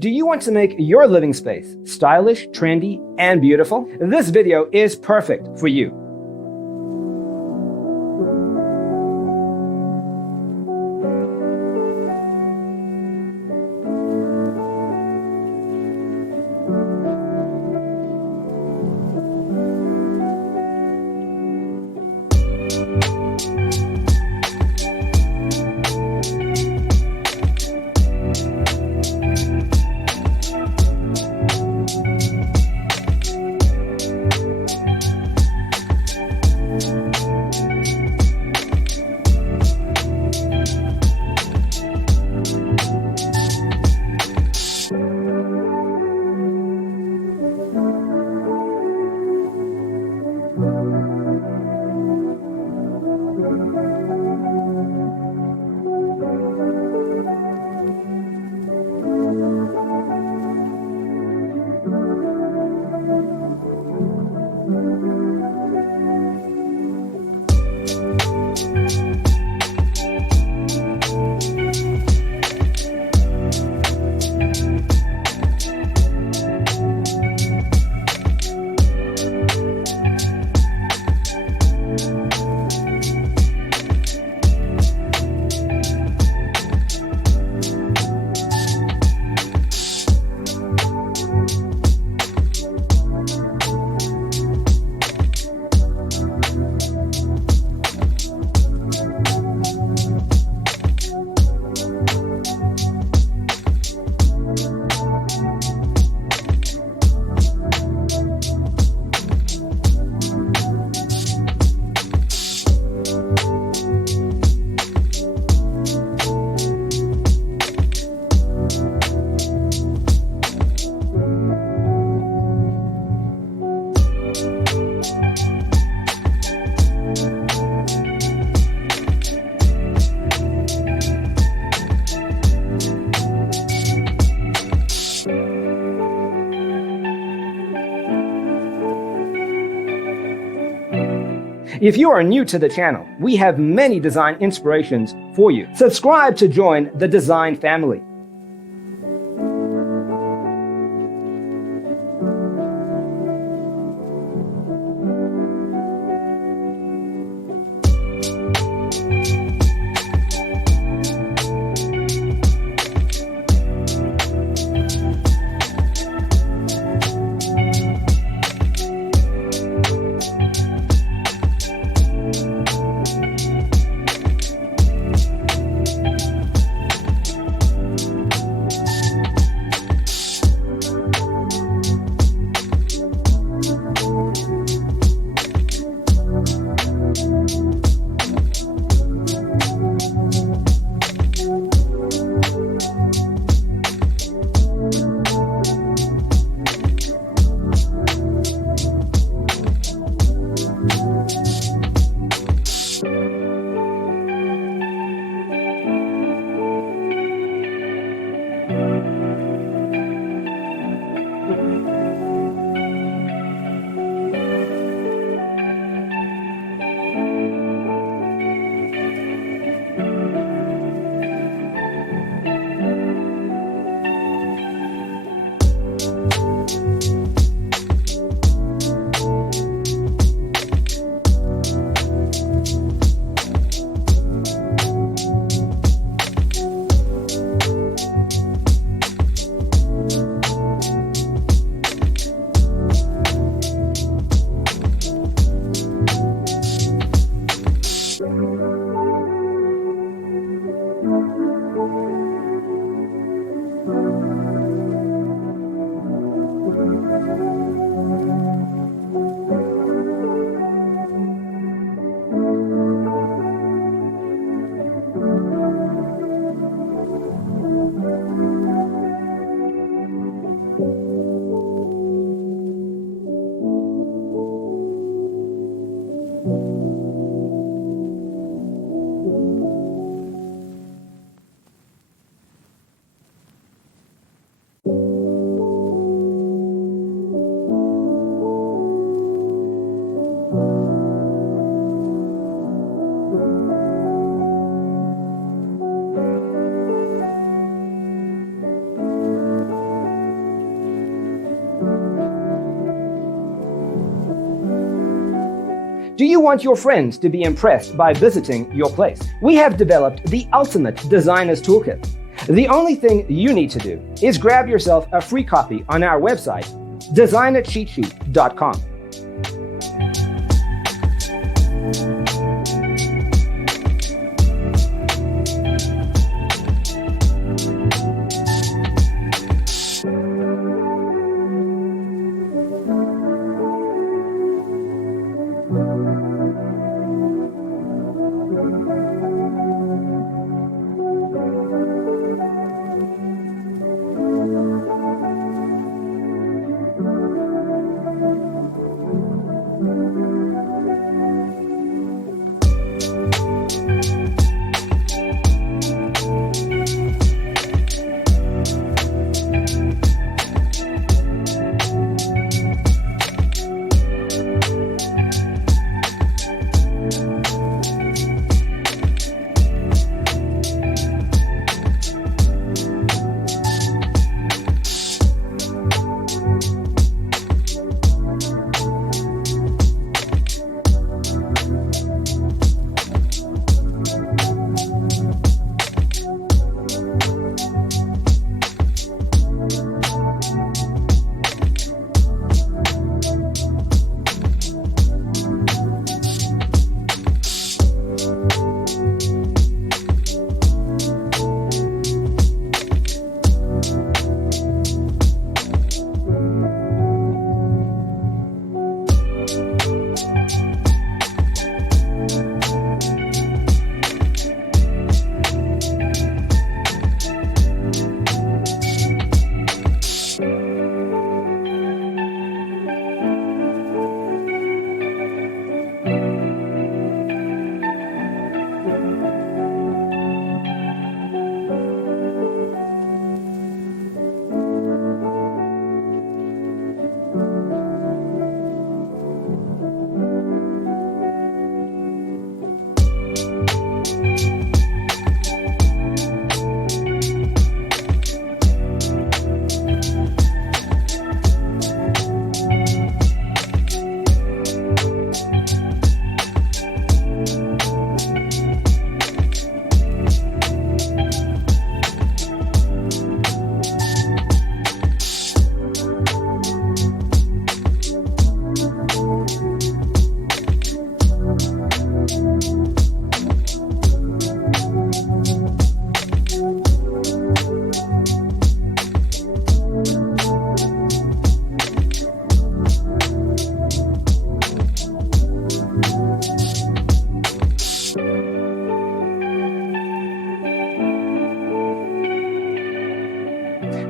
Do you want to make your living space stylish, trendy, and beautiful? This video is perfect for you. If you are new to the channel, we have many design inspirations for you. Subscribe to join the design family. Do you want your friends to be impressed by visiting your place? We have developed the ultimate designer's toolkit. The only thing you need to do is grab yourself a free copy on our website, designercheatsheet.com.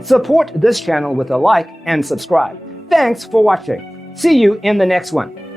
Support this channel with a like and subscribe. Thanks for watching. See you in the next one.